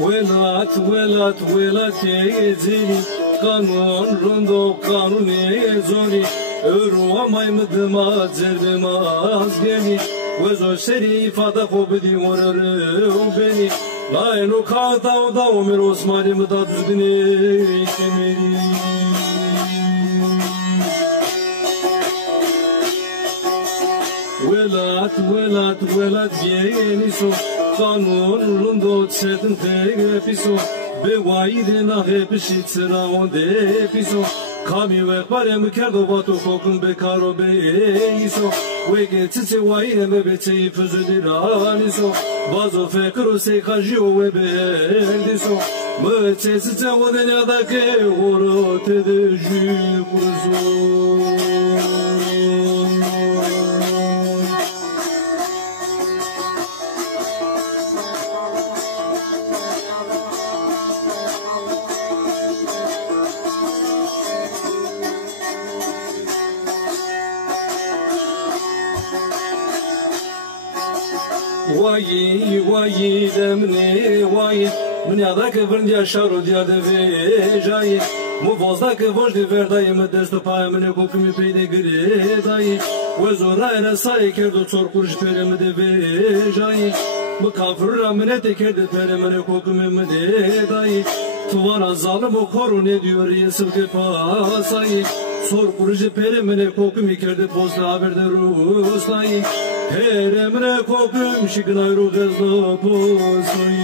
Velat yezili kanun rondo kanuni zori Örua maymıdıma zerbemaz geni Vezo seri fada kobdi orarı beni Laynu kata o da omer osmanımı da düzgünü kemeri Velat yeniso Kanun rondo tsetin tegepiso Bevaide na hepişi sıra onde piso Kami ve parem kerdo batu kokun bekaro beiso Ve geçse vaine me bete fuzdiraniso Bazo fekro se kajio ve bendiso Me tse vodenya da ke oro te de jukuzo Vayi demne vayi Mânia că vând iașarul dia de vejai Mă voz dacă voși de verdai Mă destopai mâne cu primi pei de gredai Uezorai răsai chiar do țor curși pere mă de vejai Mă cafrura mâne te chiar de pere mâne cu primi mă de dai Tuvana zală mă corul ne dior iesăl că pasai Țor curși pere mâne cu primi chiar de post de haber de rustai Peremre kopum şignay rugezlo posoy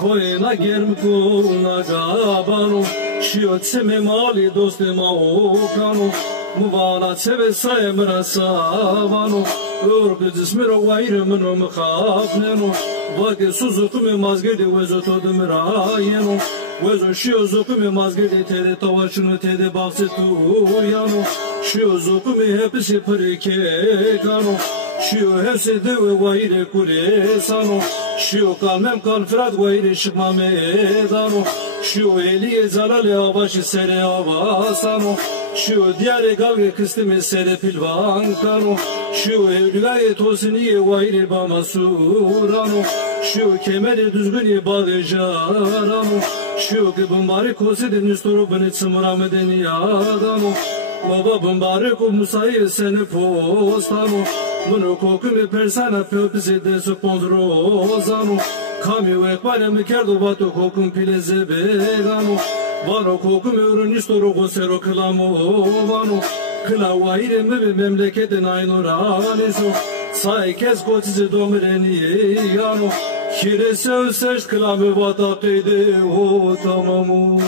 Koyna germ kuna gabano Shio tseme mali doste maokano Muvana tseve saye mra savano Urk cismiro vaire mno mkhafneno Vake suzukume mazgedi vezo todum rayeno Vezo shio zukume mazgedi tede tovaçunu tede bahsetu yano Shio zukume hepsi prikekano Shio hepsi deve vaire kuresano Shio kalmem kalfirat vaire şıkmamedano Shio eliye zalale avaşı sere avasano Shio diyare gavge kıstime sere pilvankano Shio evligaye tosiniye vaire bamasurano Shio kemeri düzgünye bağıjarano Shio ke bambari kosidin üsturu beni tsımrameden yadano Baba bambari ko musaye seni postano Mıno kokume persana pöpse de supondrozano Kami ve kvalem kerdo bato kokum pileze vegano Vano kokum ürün istoro gosero klamo vano Kla vaire mebe memleketin aynuraniso Say kes kotize domireni yano Kire söz seç klame vata kıyde o tamamu